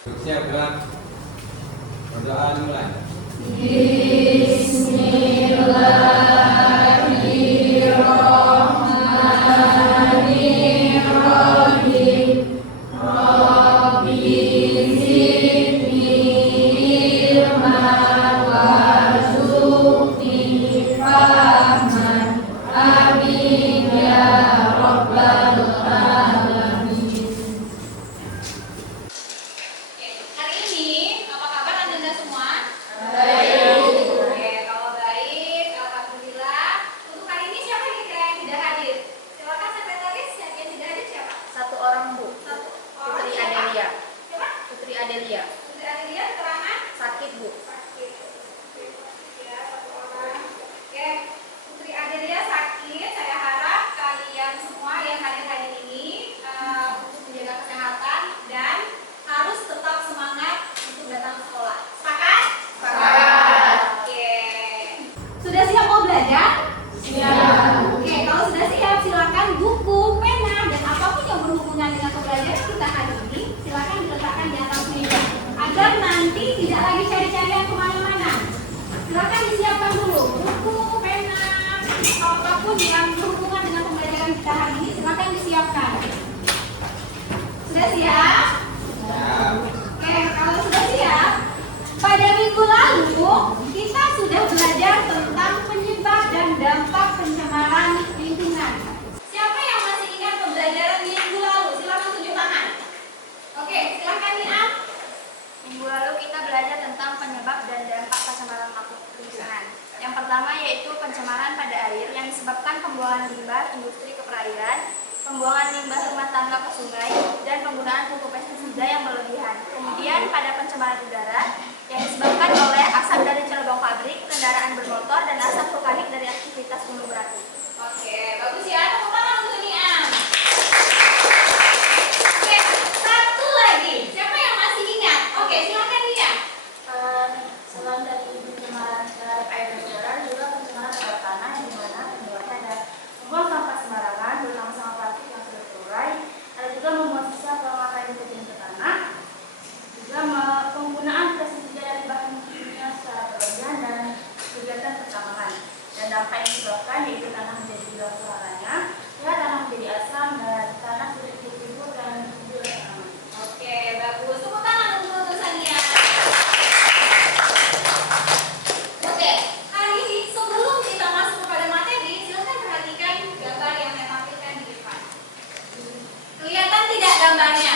Siap gerak. Berdoa dimulai. Bismillahirrahmanirrahim. Rabbi zidni ilman warzuqni fahman. Amin ya rabbal alamin. Hari ini apa kabar Anda semua? Baik. Oke, kalau baik, alhamdulillah. Untuk hari ini siapa kira-kira yang tidak hadir? Silakan sekretaris yang tidak hadir siapa? Satu orang, Bu. Satu orang. Putri Siapa? Adelia. Siapa? Putri Adelia. Putri Adelia keterangan Sakit, Bu. sakit. Oke, ya, satu orang. Oke, Putri Adelia sakit. Saya harap kalian semua yang hadir hari ini untuk menjaga kesehatan dan harus tetap semangat untuk datang ke sekolah. Sepakat? Sepakat. Oke. Sudah siap mau belajar? Siap. Oke, kalau sudah siap silakan buku, pena, dan apapun yang berhubungan dengan pembelajaran kita hari ini silakan diletakkan di atas meja agar nanti tidak lagi cari-carian kemana-mana. Silakan disiapkan dulu buku, pena, apapun yang berhubungan dengan pembelajaran kita hari ini silakan disiapkan. Sudah siap? Siap. Oke, kalau sudah siap, pada minggu lalu kita sudah belajar tentang penyebab dan dampak pencemaran lingkungan. Siapa yang masih ingat pembelajaran minggu lalu? Silakan tunjuk tangan. Oke, silakan Niam. Minggu lalu kita belajar tentang penyebab dan dampak pencemaran lingkungan. Yang pertama yaitu pencemaran pada air yang disebabkan pembuangan limbah industri ke perairan, pembuangan limbah rumah tangga ke sungai, dan penggunaan pupuk pestisida yang berlebihan. Kemudian pada pencemaran udara yang disebabkan oleh asap dari celebong pabrik, kendaraan bermotor, dan asap vulkanik dari aktivitas gunung berapi. Oke, bagus ya. Tepuk tangan untuk Niam. Oke, satu lagi. Siapa yang masih ingat? Oke, silakan Niam. Selain dari pencemaran terhadap air dan udara, juga pencemaran terhadap tanah yang dimana penyebabnya ada membuang sampah sembarangan, berutang sama plastik yang sudah terurai, ada juga membuang sisa pemakai deterjen ke tanah, juga penggunaan pestisida dari bahan kimia secara berlebihan dan kegiatan pertambangan. Dan dampak yang disebabkan yaitu tanah menjadi hilang suaranya, ya tanah menjadi asam dan tanah sulit ditimbul dan timbul tanaman. Oke, bagus. Tepuk tangan untuk lulusan Niam. Oke, hari ini sebelum kita masuk kepada materi, silakan perhatikan gambar yang saya tampilkan di depan. Kelihatan tidak gambarnya?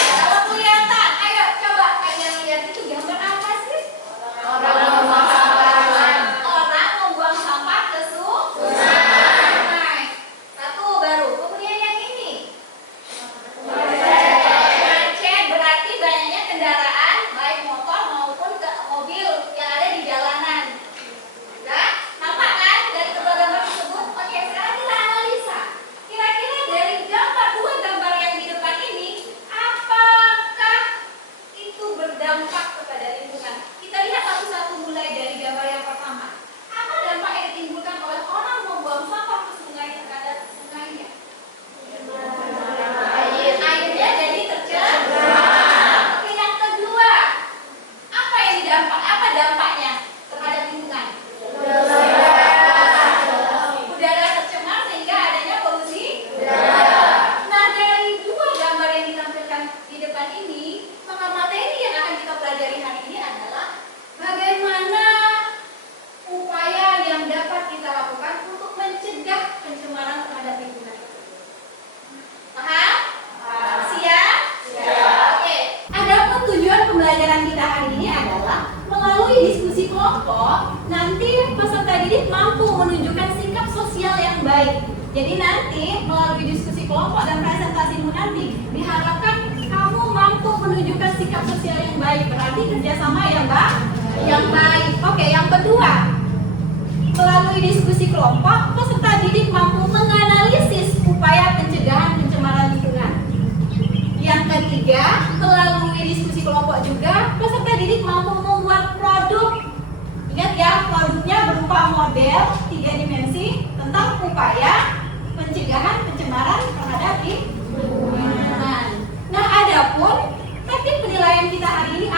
Kalau kelihatan, ayo coba kalian lihat itu gambar apa sih? Orang membuang sampah ke sungai. Satu baru. Kemudian yang ini. Macet berarti banyaknya kendaraan baik motor maupun mobil yang ada di jalanan. Nah, nampak kan dari kedua gambar tersebut? Oke, sekarang kita analisa. Kira-kira dari dua gambar yang di depan ini, apakah itu berdampak kepada lingkungan? Kita lihat satu-satu mulai dari gambar yang pertama. Apa dampak yang ditimbulkan oleh orang membuang sampah ke sungai terhadap sungainya? Airnya jadi tercemar. Oke, yang kedua, apa yang didampak? Apa dampaknya terhadap lingkungan? Udara tercemar sehingga adanya polusi udara. Nah, dari dua gambar yang ditampilkan di depan ini, maka materi yang akan kita pelajari hari ini adalah bagaimana upaya yang dapat kita lakukan untuk mencegah pencemaran terhadap lingkungan. Paham? Siap? Oke. Adapun tujuan pembelajaran kita hari ini adalah melalui diskusi kelompok, nanti peserta didik mampu menunjukkan sikap sosial yang baik. Jadi nanti melalui diskusi kelompok dan presentasimu nanti diharapkan kamu mampu menunjukkan sikap sosial yang baik. Berarti kerjasama yang baik. Oke, yang kedua, melalui diskusi kelompok, peserta didik mampu menganalisis upaya pencegahan pencemaran lingkungan. Yang ketiga, melalui diskusi kelompok juga, peserta didik mampu membuat produk. Ingat ya, produknya berupa model 3 dimensi tentang upaya pencegahan pencemaran terhadap lingkungan. Nah, adapun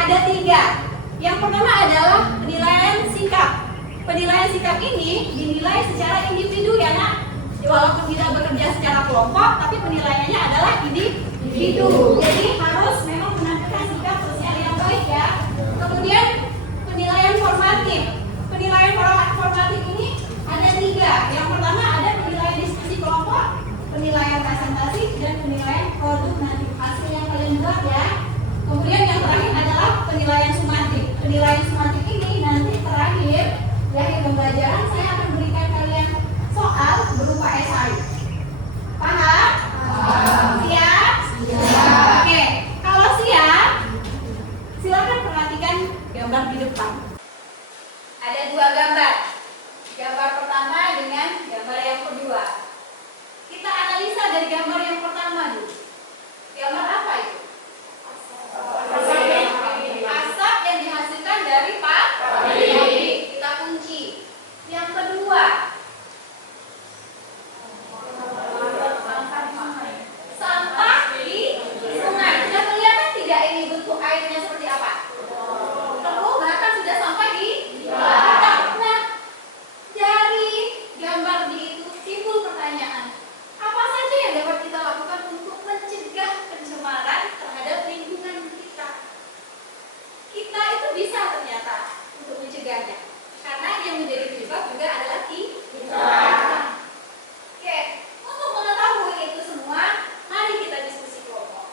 ada 3. Yang pertama adalah penilaian sikap. Penilaian sikap ini dinilai secara individu ya nak. Walaupun kita bekerja secara kelompok, tapi penilaiannya adalah individu. Jadi harus memang menampilkan sikap sosial yang baik ya. Kemudian penilaian formatif. Penilaian formatif ini ada 3. Yang pertama ada penilaian diskusi kelompok, penilaian presentasi, dan penilaian produk nanti hasil yang kalian buat ya. Kemudian yang terakhir adalah penilaian sumatif. Penilaian sumatif ini nanti terakhir di akhir pembelajaran saya akan berikan kalian soal berupa esai. Paham? Siap? Siap. Oke, kalau siap, silakan perhatikan gambar di depan. Ada 2 gambar. Gambar pertama dengan gambar yang kedua. Kita analisa dari gambar yang pertama dulu. Gambar apa itu? Asap yang dihasilkan dari pabrik. Kita kunci. Yang kedua, sampah di sungai. Sudah kelihatan tidak ini bentuk airnya seperti apa? Teguh, bahkan sudah sampai di batang. Nah, dari gambar di itu timbul pertanyaan, apa saja yang dapat kita lakukan untuk mencegah pencemaran terhadap lingkungan kita? Kita itu bisa ternyata untuk mencegahnya, karena yang menjadi penyebab juga adalah kita. Oke, untuk mengetahui itu semua, mari kita diskusi kelompok.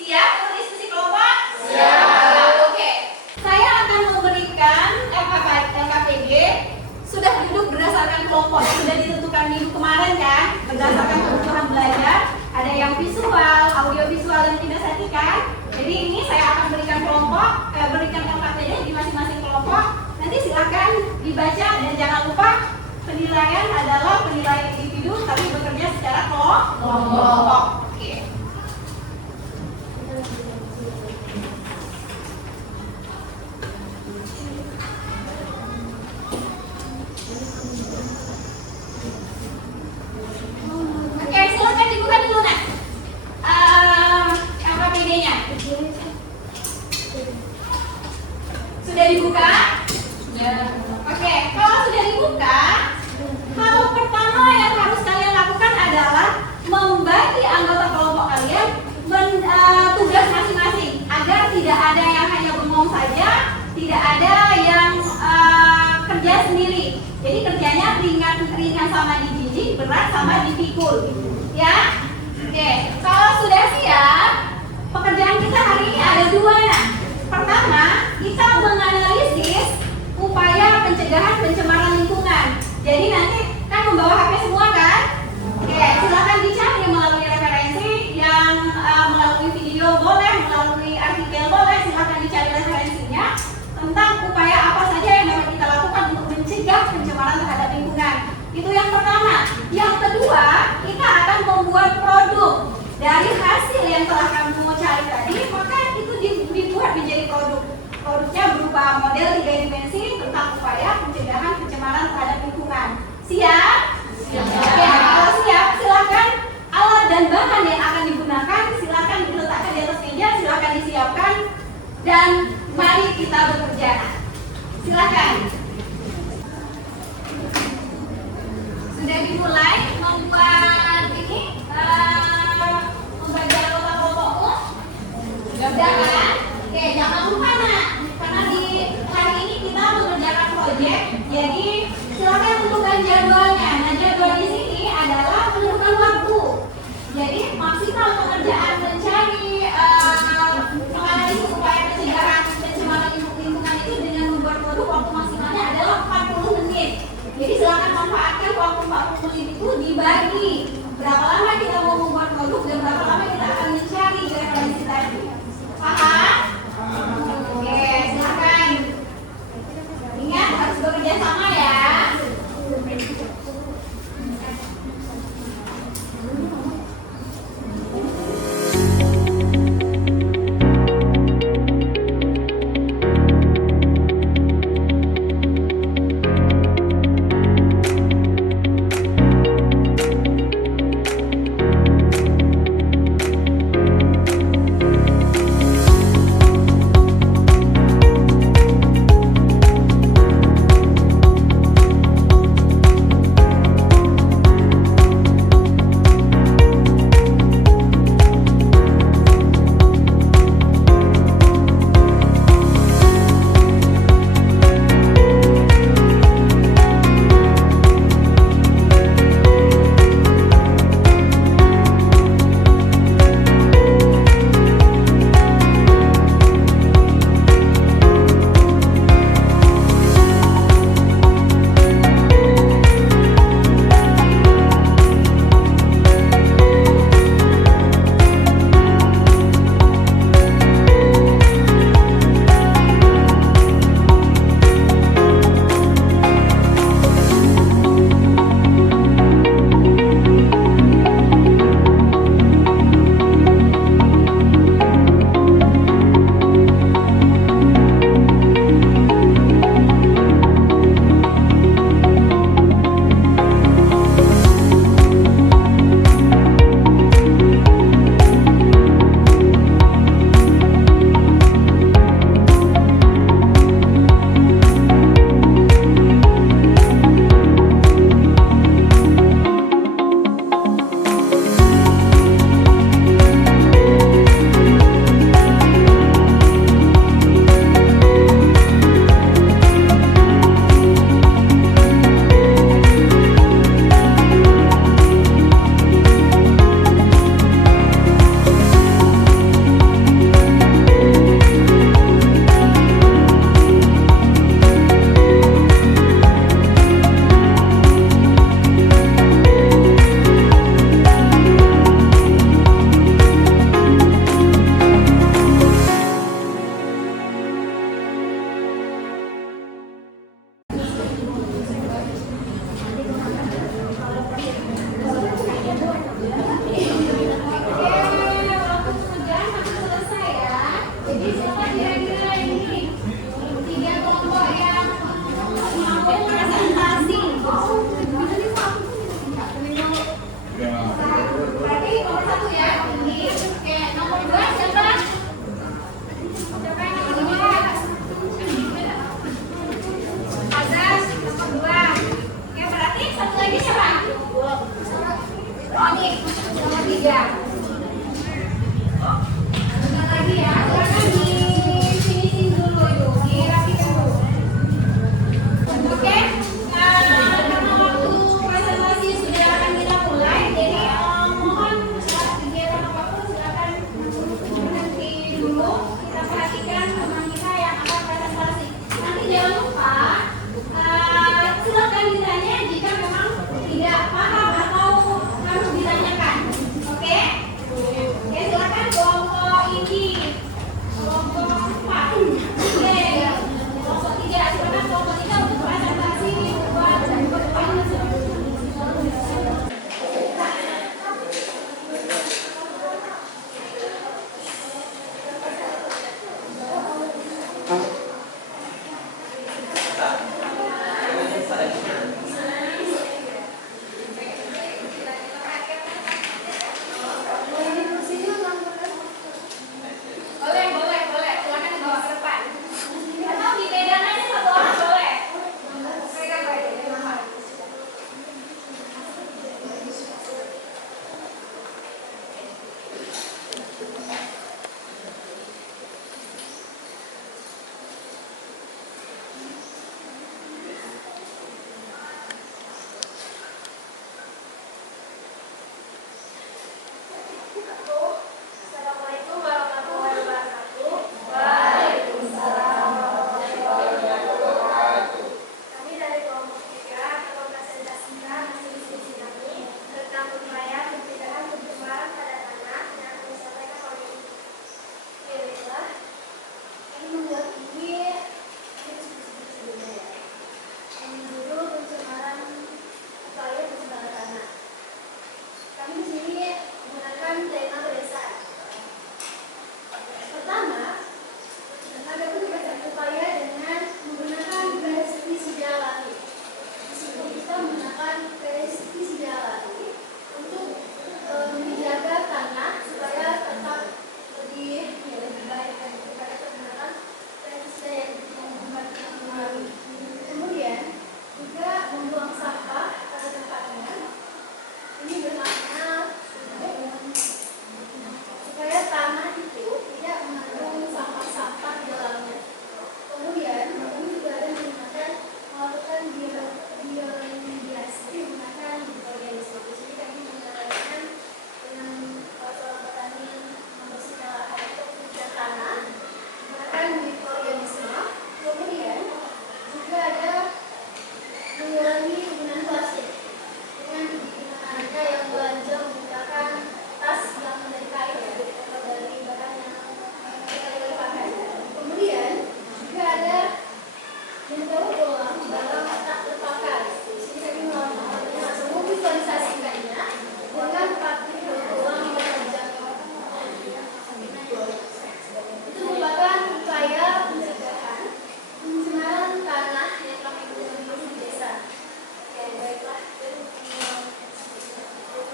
Siap untuk diskusi kelompok? Siap. Oke, saya akan memberikan LKPD sudah duduk berdasarkan kelompok, sudah ditentukan minggu kemarin kan, berdasarkan kebutuhan belajar. Ada yang visual, audiovisual, dan kinestetika. Jadi ini saya akan berikan berikan LKPD di masing-masing kelompok. Nanti silakan dibaca dan jangan lupa penilaian adalah penilaian individu tapi bekerja secara kelompok. Oke. Oke, silakan dibuka dulu nak. LKPD-nya. Sudah dibuka? Ya. Oke, kalau sudah dibuka, hal pertama yang harus kalian lakukan adalah membagi anggota kelompok kalian tugas masing-masing agar tidak ada yang hanya bengong saja, tidak ada yang kerja sendiri. Jadi kerjanya ringan sama dijinjing, berat sama dipikul. Ya? Oke, kalau sudah siap, pekerjaan kita hari ini ada 2 nah. Pertama, kita menganalisis upaya pencegahan pencemaran lingkungan. Jadi nanti kan membawa HP semua kan? Oke, silakan dicari melalui referensi yang melalui video boleh, melalui artikel boleh, silakan dicari referensinya tentang upaya apa saja yang dapat kita lakukan untuk mencegah pencemaran terhadap lingkungan. Itu yang pertama. Yang kedua, kita akan membuat produk dari hasil yang telah kamu cari tadi, maka itu dibuat menjadi produk. Produknya berupa model 3 dimensi tentang upaya pencegahan pencemaran terhadap lingkungan. Siap? Siap. Oke, kalau siap, silakan alat dan bahan yang akan digunakan silakan diletakkan di atas meja, silakan disiapkan dan mari kita bekerja. Silakan. Sudah dimulai membuat ini membagi anggota kelompokmu? Sudah kan? Oke, jangan lupa nak, karena di hari ini kita mengerjakan proyek, jadi silakan tentukan jadwalnya. Nah, jadwal di sini adalah menentukan waktu. Jadi maksimal pengerjaan mencari menganalisis upaya pencegahan pencemaran lingkungan itu dengan membuat produk, waktu maksimalnya adalah 40 menit. Jadi silakan manfaatkan waktu 40 menit itu dibagi. Berapa lama kita mau membuat produk dan berapa lama kita akan mencari referensi tadi. Paham? Oke, silakan. Ingat harus bekerja sama ya. Iya. Bentar lagi ya, silakan di-finishing dulu itu, dirapikan dulu. Oke, karena waktu presentasi sudah akan kita mulai, jadi mohon kegiatan apapun silakan berhenti dulu. Kita perhatikan teman kita yang akan presentasi. Nanti jangan lupa silakan ditanya jika memang tidak paham atau harus ditanyakan. Oke? Oke, silakan kelompok ini. Kelompok 4. Oke. Kelompok 3. Silakan kelompok 3 untuk presentasi buat boleh. Silakan dibawa ke depan. Atau di medan aja satu orang boleh. Mereka baik. Assalamualaikum warahmatullahi wabarakatuh. Kami dari kelompok 3 akan mempresentasikan hasil diskusi kami tentang upaya pencegahan pencemaran pada tanah yang akan disampaikan oleh Ibu. Baiklah, kami membuat ini diskusi sebelumnya ya. Yang berjudul pencemaran upaya pencemaran tanah. Kami di sini menggunakan tema pedesaan. Pertama, ada pencegahan upaya dengan menggunakan pestisida alami. Di situ kita menggunakan pestisida alami untuk menjaga tanah supaya tetap lebih baik dan daripada menggunakan pestisida yang mempengaruhi. Kemudian juga membuang sampah pada tempatnya. Ini bermakna supaya tanah itu tidak mengandung sampah-sampah di dalamnya. Kemudian kami juga ada melakukan bioremediasi menggunakan organisme. Di sini kami menggunakan dengan seorang petani membersihkan lahan untuk pencucian tanah menggunakan mikroorganisme. Kemudian juga ada mengurangi penggunaan plastik dengan adanya yang belanja menggunakan tas yang dari kain atau dari bahan yang kita pakai. Kemudian juga ada mendaur ulang barang tak terpakai. Di sini kami melakukan memvisualisasikannya dengan pakai daur ulang yang terjangkau. Itu merupakan upaya pencegahan pencemaran tanah yang kami gunakan di desa. Oke, baiklah.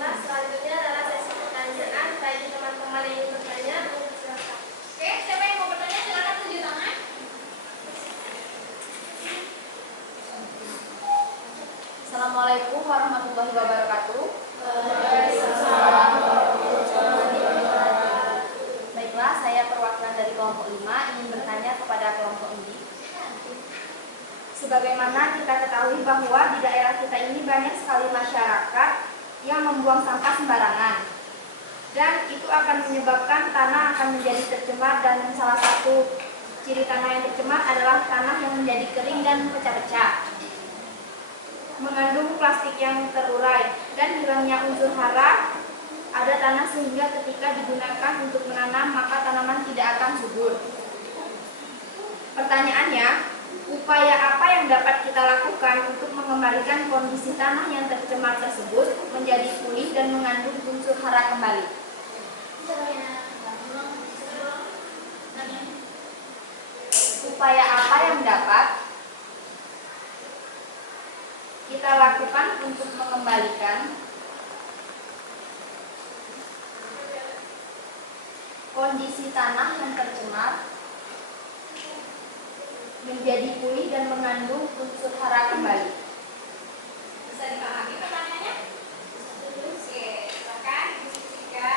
Nah, selanjutnya adalah sesi pertanyaan bagi teman-teman yang ingin bertanya. Silakan. Oke, siapa yang mau bertanya silakan tunjuk tangan. Assalamualaikum warahmatullahi wabarakatuh. Baiklah, saya perwakilan dari kelompok 5 ingin bertanya kepada kelompok ini. Sebagaimana kita ketahui bahwa di daerah kita ini banyak sekali masyarakat yang membuang sampah sembarangan, dan itu akan menyebabkan tanah akan menjadi tercemar, dan salah satu ciri tanah yang tercemar adalah tanah yang menjadi kering dan pecah-pecah, mengandung plastik yang terurai, dan hilangnya unsur hara ada tanah sehingga ketika digunakan untuk menanam maka tanaman tidak akan subur. Pertanyaannya, upaya apa yang dapat kita lakukan untuk mengembalikan kondisi tanah yang tercemar tersebut menjadi pulih dan mengandung unsur hara kembali? Upaya apa yang dapat kita lakukan untuk mengembalikan kondisi tanah yang tercemar menjadi pulih dan mengandung unsur hara kembali? Bisa dipahami pertanyaannya? Oke, silakan diskusikan.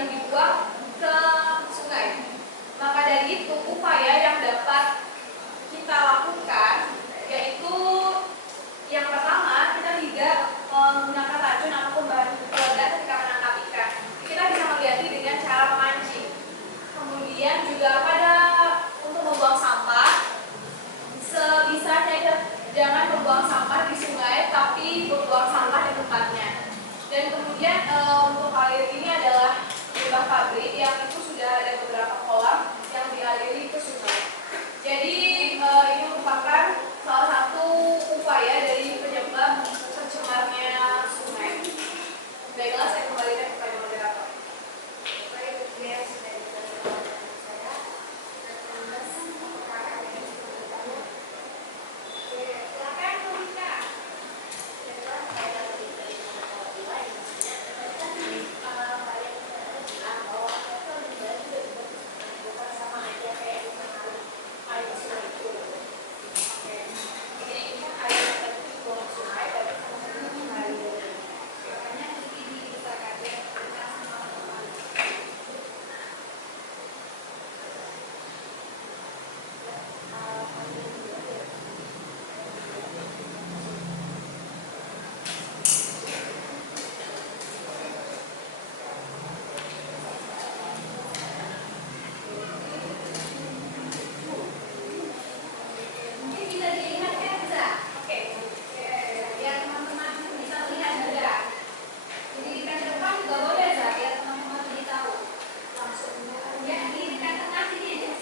yang dibuang ke sungai. Maka dari itu upaya yang dapat kita lakukan yaitu yang pertama, kita tidak menggunakan racun ataupun bahan peledak ketika menangkap ikan. Kita bisa mengganti dengan cara memancing. Kemudian juga untuk membuang sampah, sebisanya jangan membuang sampah di sungai, tapi membuang sampah di tempatnya. Dan kemudian untuk air ini adalah limbah pabrik yang itu sudah ada beberapa kolam yang dialiri ke sungai. Jadi ini merupakan salah satu upaya dari penyebab tercemarnya sungai. Baiklah, saya kembalikan kepada moderator. Baik, sudah dijelaskan saya. Silakan, Monika. Mungkin bisa dilihat kan, bisa? Oke. Biar teman-teman bisa lihat juga. Jadi di depan juga boleh, Zah, biar teman-teman lebih tahu. Langsung ya di dekat tengah sini aja.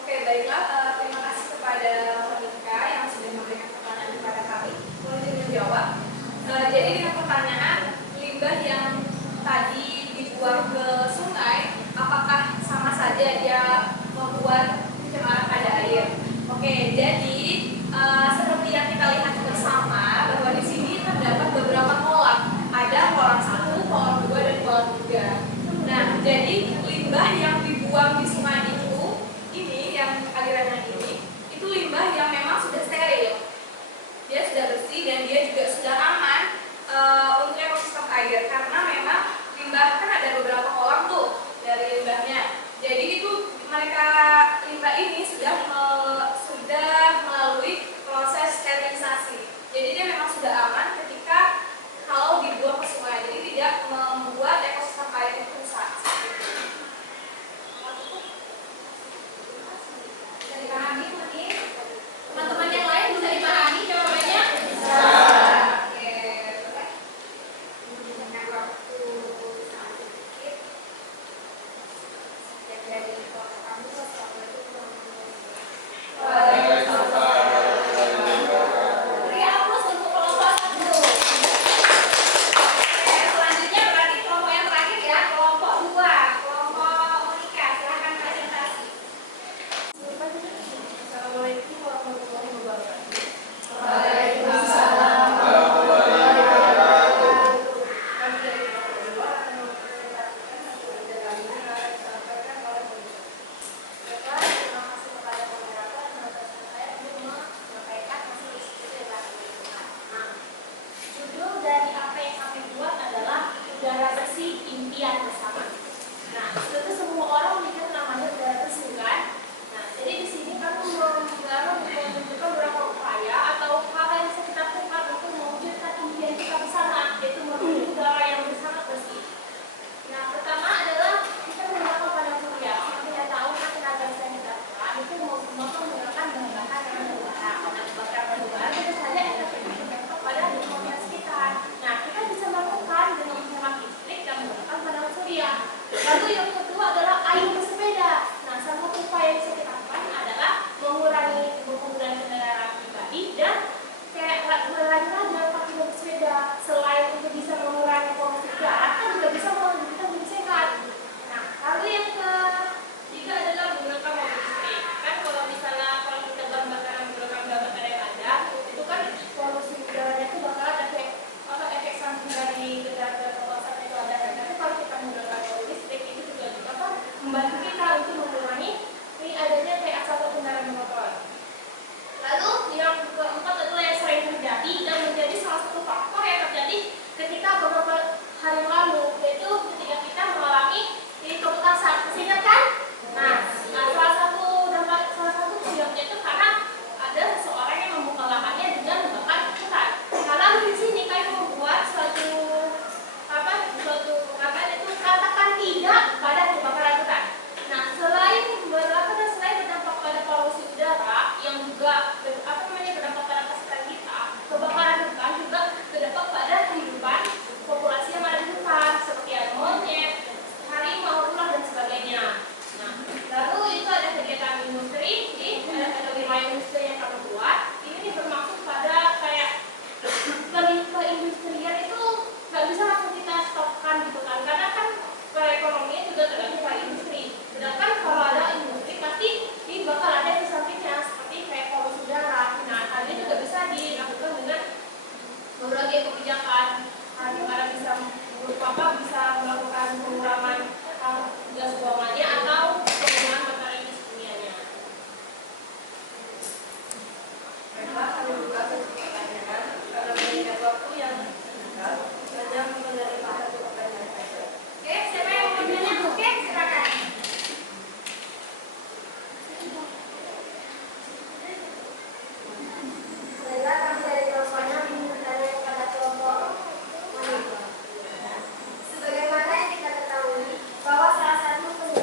Oke, baiklah. Terima kasih kepada Monika yang sudah memberikan pertanyaan kepada kami. Boleh menjawab. Jadi dengan pertanyaan, limbah yang tadi dibuang ke sungai, apakah sama saja dia membuat pencemaran pada air? Oke, jadi seperti yang kita lihat bersama bahwa di sini terdapat beberapa kolam. Ada kolam 1, kolam 2, dan kolam 3. Nah, jadi limbah yang dibuang di sungai ini yang alirannya ini, itu limbah yang memang sudah steril. Dia sudah bersih dan dia juga sudah aman untuk ekosistem air, karena memang limbah kan ada beberapa kolam tuh dari limbahnya. Jadi itu limbah ini sudah melalui proses sterilisasi. Jadi dia memang sudah aman ketika kalau dibuang ke sungai. Jadi tidak membuat ekosistem air itu rusak. Bisa dipahami mungkin? Teman-teman yang lain bisa dipahami jawabannya? Bisa. Oke, boleh. Dengan waktu sangat sedikit, yang dari kelompok kami, wassalamualaikum warahmatullahi wabarakatuh. Beri aplaus untuk kelompok 1. Oke, selanjutnya berarti kelompok yang terakhir ya, kelompok 2, kelompok Monika. Silahkan presentasi. Assalamualaikum warahmatullahi wabarakatuh. Waalaikumsalam. Kami dari kelompok 2 akan mempresentasikan hasil kerja kami yang akan disampaikan oleh Monika. Bapak, terima kasih kepada moderator yang mempersilahkan saya untuk menyampaikan hasil diskusi yang kami lakukan. Nah, judul dari apa yang kami buat adalah udara bersih impian bersama. Nah, itu semua orang mikir namanya udara bersih kan? Nah, jadi di sini kami menunjukkan beberapa upaya atau hal yang bisa kita lakukan untuk mewujudkan impian kita bersama, yaitu menuju udara yang sangat bersih. Yang pertama adalah kita menggunakan panel surya. Seperti kita tahu kan tenaga listrik kita itu mau menggunakan bahan-bahan yang berbara. Nah, bakar berbara tentu saja efeknya berdampak pada lingkungan sekitar. Nah, kita bisa melakukan dengan menghemat listrik dan menggunakan panel surya. perindustrian itu nggak bisa langsung kita stopkan gitu kan, karena kan perekonomian juga tergantung pada industri. Sedangkan kalau ada industri pasti ini bakal ada di sampingnya seperti kayak polusi udara. Nah, hal ini juga bisa dilakukan dengan berbagai kebijakan. Nah, dimana bisa bisa melakukan pengurangan gas buangannya atau penggunaan materi kimianya. Baiklah, kami buka sesi pertanyaan. Karena mengingat waktu yang singkat, hanya menerima satu pertanyaan saja. Oke, siapa yang mau bertanya? Oke, silakan. Baiklah, kami dari kelompoknya ingin bertanya kepada kelompok wanita. Sebagaimana yang kita ketahui bahwa salah satu penyebab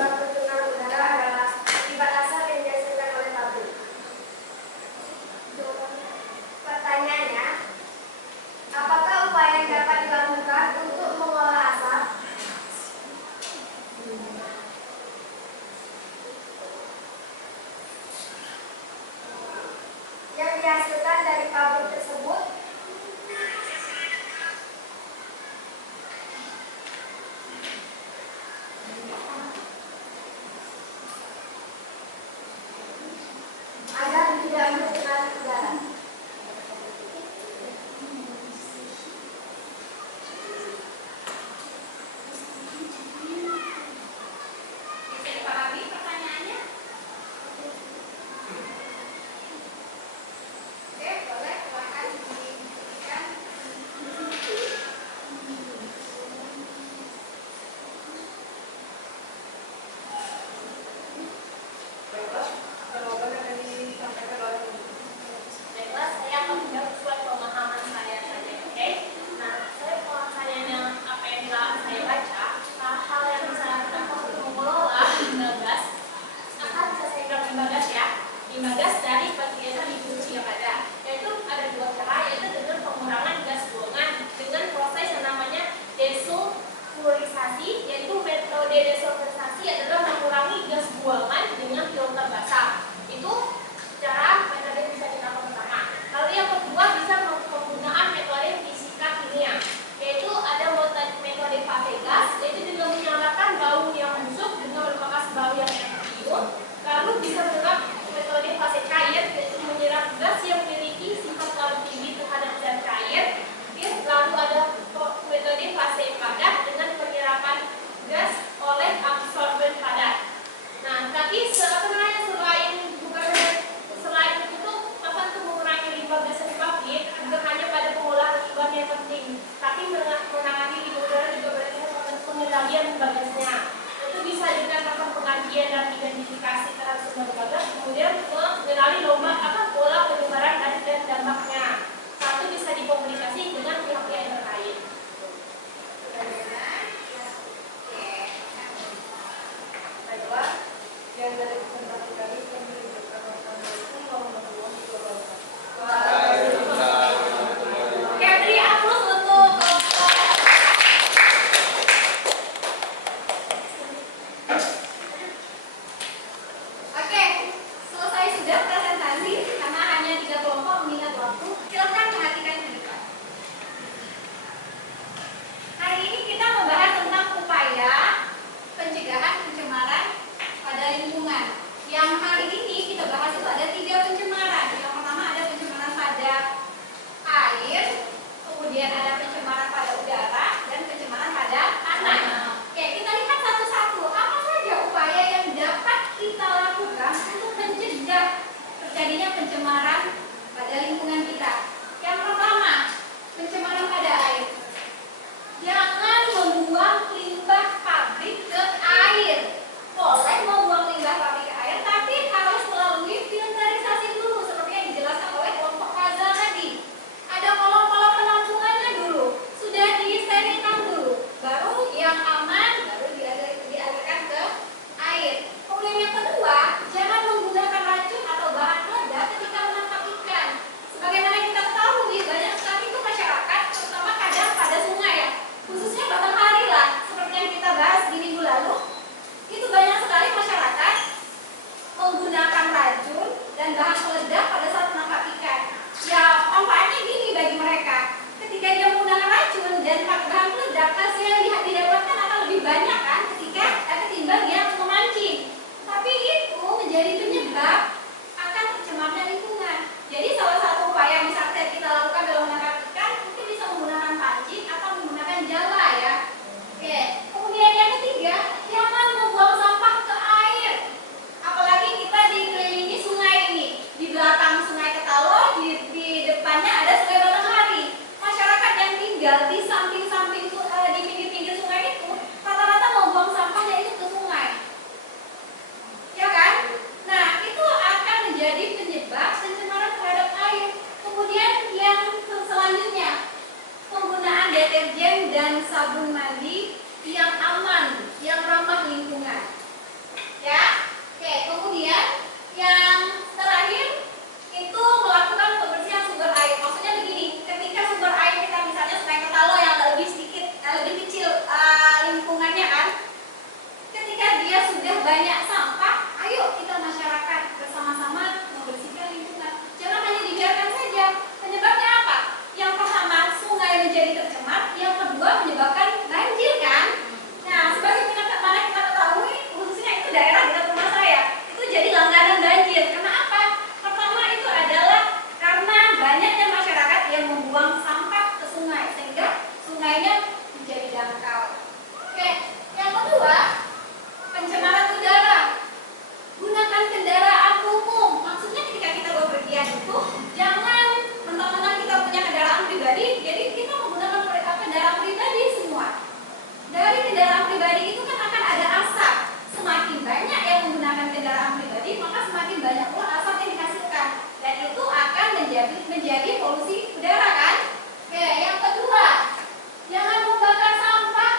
sabun mandi yang aman, yang ramah lingkungan. Ya, oke. Kemudian yang terakhir itu melakukan pembersihan sumber air. Maksudnya begini, ketika sumber air kita misalnya Sungai Ketalo yang lebih sedikit, lebih kecil lingkungannya kan, ketika dia sudah banyak sampah, ayo kita masyarakat bersama-sama membersihkan lingkungan. Jangan hanya dibiarkan saja. Penyebabnya apa? Yang pertama, sungai menjadi tercemar. Yang kedua, menyebabkan banjir kan. Nah, sebagai mana kita ketahui, khususnya itu daerah dekat rumah saya, itu jadi langganan banjir. Karena apa? Pertama itu adalah karena banyaknya masyarakat yang membuang sampah ke sungai, sehingga sungainya menjadi dangkal. Oke, yang kedua, pencemaran udara. Gunakan kendaraan umum. Maksudnya ketika kita bepergian itu jangan mentang-mentang kita punya kendaraan pribadi, jadi kita menggunakan kendaraan pribadi semua. Dari kendaraan pribadi itu kan akan ada asap. Semakin banyak yang menggunakan kendaraan pribadi, maka semakin banyak pula asap yang dihasilkan, dan itu akan menjadi polusi udara kan. Oke, yang kedua, jangan membakar sampah.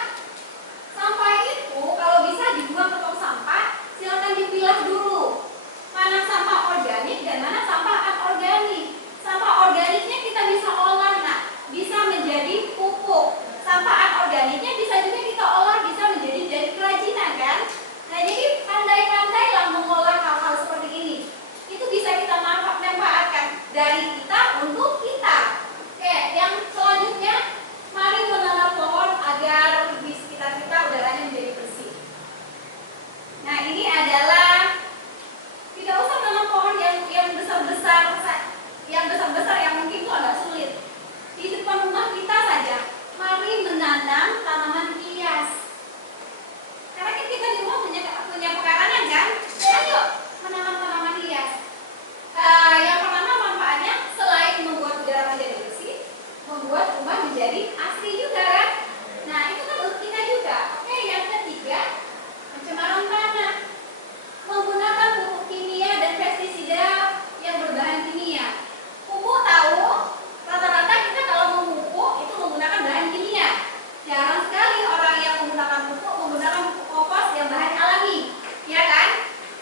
Sampah itu kalau bisa dibuang ke tong sampah, silakan dipilah dulu. Mana sampah organik dan mana sampah anorganik. Sampah organiknya kita bisa olah, nah, bisa menjadi pupuk. Sampah anorganiknya bisa juga kita olah, bisa menjadi kerajinan kan. Nah, jadi pandai-pandailah mengolah hal-hal seperti ini. Itu bisa kita manfaatkan dari kita untuk kita. Oke, yang selanjutnya, mari menanam pohon agar di sekitar kita udaranya menjadi bersih. Nah, ini adalah, tidak usah tanam pohon yang besar-besar, yang mungkin itu agak sulit. Di depan rumah kita saja, mari menanam tanaman hias. Karena kan kita di rumah punya pekarangan kan? Ayo menanam tanaman hias. Yang pertama manfaatnya selain membuat udara menjadi bersih, membuat rumah menjadi asri juga kan? Nah, itu kan untuk kita juga. Oke, yang ketiga, pencemaran tanah. Menggunakan pupuk kimia dan pestisida yang berbahan kimia. Pupuk tahu, rata-rata kita kalau memupuk itu menggunakan bahan kimia. Jarang sekali orang yang menggunakan pupuk kompos yang bahan alami, ya kan?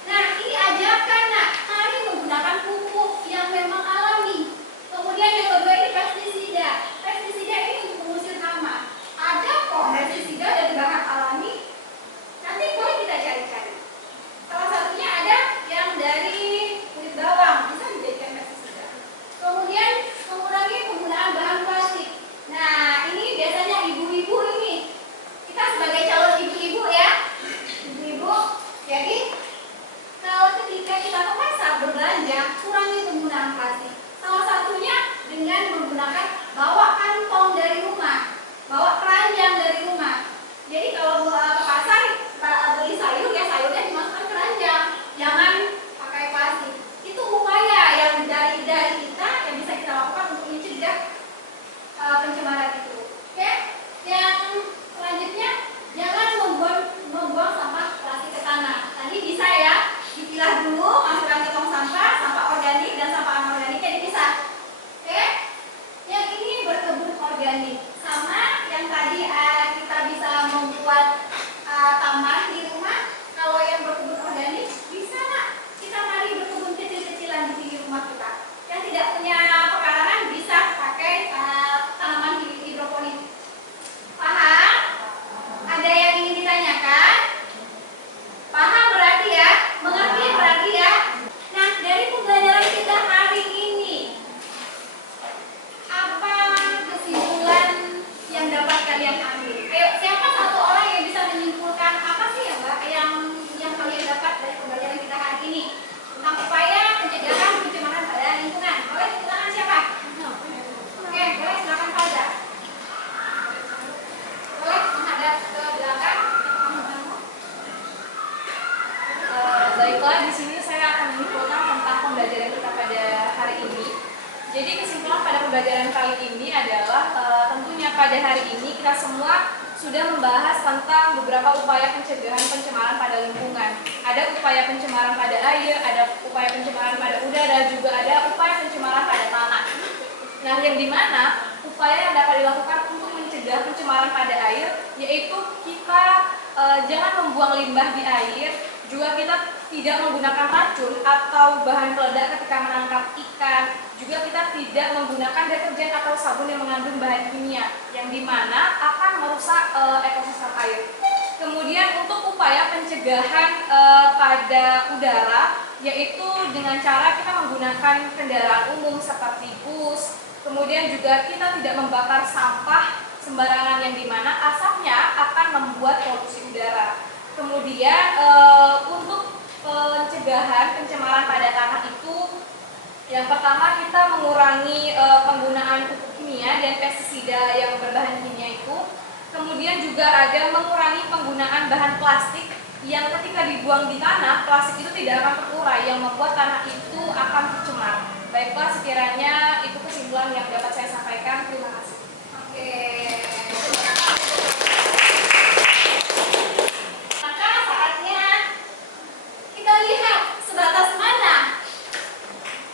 Nah, ini ajarkan nak, mari menggunakan pupuk yang memang alami. Kemudian yang kedua ini pestisida. Pestisida ini untuk mengusir hama. Ada kok pestisida dari bahan alami. Nanti boleh kita cari-cari. Salah satunya ada yang dari kulit bawang, bisa dijadikan pestisida. Kemudian mengurangi penggunaan bahan plastik. Nah, ini biasanya ibu-ibu ini. Kita sebagai calon ibu-ibu ya. Ibu-ibu, jadi kalau ketika kita ke pasar berbelanja, kurangi penggunaan plastik. Salah satunya dengan menggunakan bawa kantong dari rumah, bawa keranjang dari rumah. Jadi kalau ke pasar beli sayur, ya sayurnya dimasukkan keranjang, jangan pakai plastik. Itu upaya yang dari kita yang bisa kita lakukan untuk mencegah pencemaran itu. Oke? Yang selanjutnya, jangan membuang sampah plastik ke tanah. Tadi bisa ya, dipilah dulu, masukkan ke tong sampah, sampah organik dan sampah anorganiknya dipisah. Oke? Yang ini berkebun organik. Sama yang tadi kita bisa membuat taman di rumah. Kalau yang berkebun organik, bisa nak kita mari berkebun kecil-kecilan di pinggir rumah kita. Yang tidak punya pekarangan bisa pakai tanaman hidroponik. Paham? Ada yang ingin ditanyakan? Paham berarti ya? Mengerti berarti ya? Nah, dari pembelajaran kita hari ini, apa kesimpulan yang dapat kalian ambil? Ayo, siapa satu orang yang bisa menyimpulkan apa sih ya Mbak yang kalian dapat dari pembelajaran kita hari ini tentang upaya pencegahan pencemaran pada lingkungan? Boleh tepuk tangan siapa? Oke, boleh silakan Fauza. Boleh menghadap ke belakang. Baiklah, di sini saya akan menyimpulkan tentang pembelajaran kita pada hari ini. Jadi kesimpulan pada pembelajaran kali ini adalah tentunya pada hari ini kita semua sudah membahas tentang beberapa upaya pencegahan pencemaran pada lingkungan. Ada upaya pencemaran pada air, ada upaya pencemaran pada udara, juga ada upaya pencemaran pada tanah. Nah, yang dimana upaya yang dapat dilakukan untuk mencegah pencemaran pada air yaitu kita jangan membuang limbah di air, juga kita tidak menggunakan racun atau bahan peledak ketika menangkap ikan, juga kita tidak menggunakan deterjen atau sabun yang mengandung bahan kimia yang dimana akan merusak ekosistem air. Kemudian untuk upaya pencegahan pada udara, yaitu dengan cara kita menggunakan kendaraan umum seperti bus, kemudian juga kita tidak membakar sampah sembarangan yang dimana asapnya akan membuat polusi udara. Kemudian untuk pencegahan pencemaran pada tanah itu, yang pertama kita mengurangi penggunaan pupuk kimia dan pestisida yang berbahan kimia itu. Kemudian juga ada mengurangi penggunaan bahan plastik yang ketika dibuang di tanah, plastik itu tidak akan terurai yang membuat tanah itu akan tercemar. Baiklah, sekiranya itu kesimpulan yang dapat saya sampaikan. Terima kasih. Oke. Maka saatnya kita lihat sebatas mana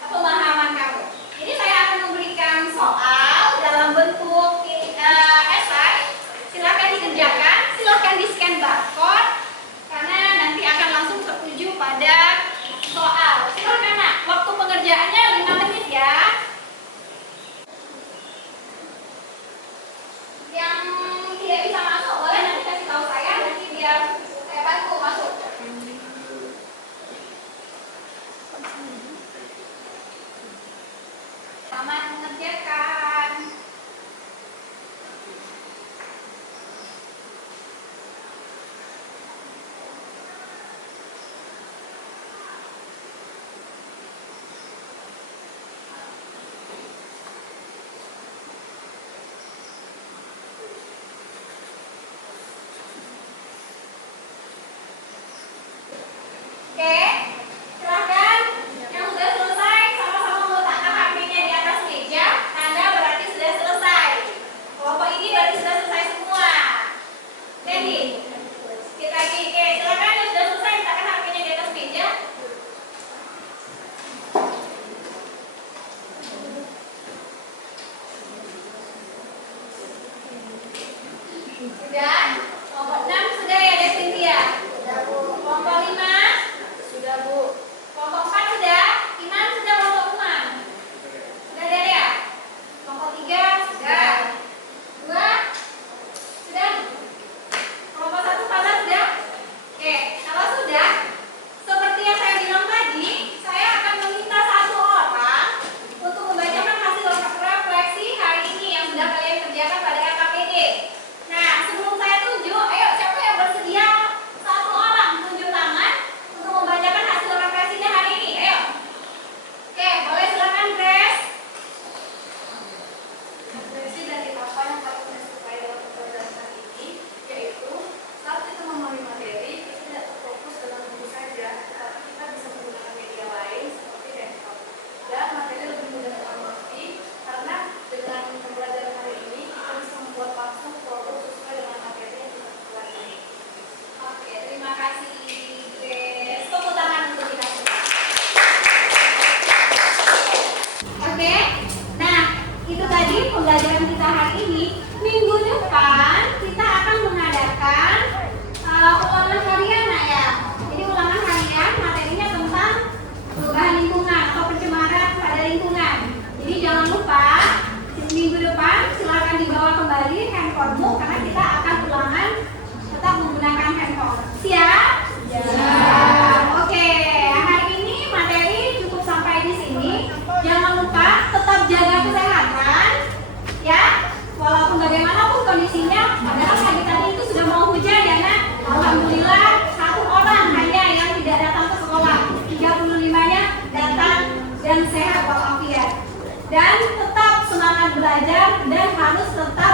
pemahaman kamu. Jadi saya akan memberikan soal dalam bentuk esai. Silakan dikerjakan, silakan di-scan barcode karena nanti akan langsung tertuju pada soal. Silakan Nak, waktu pengerjaannya 5 menit ya. Yang tidak bisa masuk boleh nanti kasih tahu saya, nanti biar saya bantu masuk. Selamat mengerjakan. Oke, silahkan yang sudah selesai sama-sama meletakkan HP-nya di atas meja. Tanda berarti sudah selesai. Kelompok ini berarti sudah selesai semua. Jadi, kita lagi. Oke, silahkan yang sudah selesai letakkan HP-nya di atas meja. Sudah? Kelompok 6 sudah ya, Devintia? Sudah, Bu. Kelompok 5? Sudah, Bu. Kelompok 4 sudah? Iman sudah, kelompok Umam? Sudah, Delia? Kelompok 3? Sudah. 2? Sudah? Kelompok 1 Fala sudah? Oke, kalau sudah, seperti yang saya bilang tadi, saya akan meminta satu orang untuk membacakan hasil refleksi hari ini yang sudah kalian kerjakan pada LKPD. Nah, sebelum saya tunjuk, ayo siapa yang bersedia? Satu orang tunjuk tangan untuk membacakan hasil refleksinya hari ini. Ayo. Oke, boleh silakan Grace. Refleksi dari apa yang paling disukai dalam pembelajaran kali ini, yaitu saat kita memahami materi, kita tidak terfokus dengan buku saja, tetapi kita bisa menggunakan media lain seperti handphone. Dan materi lebih mudah dimengerti karena dengan pembelajaran hari ini kita bisa membuat langsung produk sesuai dengan materi yang kita pelajari. Oke, terima kasih Grace. Tepuk tangan untuk kita semua. Oke, nah itu tadi pembelajaran kita hari ini. Minggu depan kita akan mengadakan ulangan harian Nak ya. Jadi ulangan harian materinya tentang perubahan lingkungan atau pencemaran pada lingkungan. Jadi jangan lupa minggu depan silakan dibawa kembali handphonemu karena kita akan ulangan tetap menggunakan handphone. Siap? Siap. Oke, hari ini materi cukup sampai di sini. Jangan lupa tetap jaga kesehatan, ya. Walaupun bagaimanapun kondisinya, padahal pagi tadi itu sudah mau hujan ya Nak. Alhamdulillah satu orang hanya yang tidak datang ke sekolah, 35-nya datang dan sehat walafiat. Dan tetap semangat belajar dan harus tetap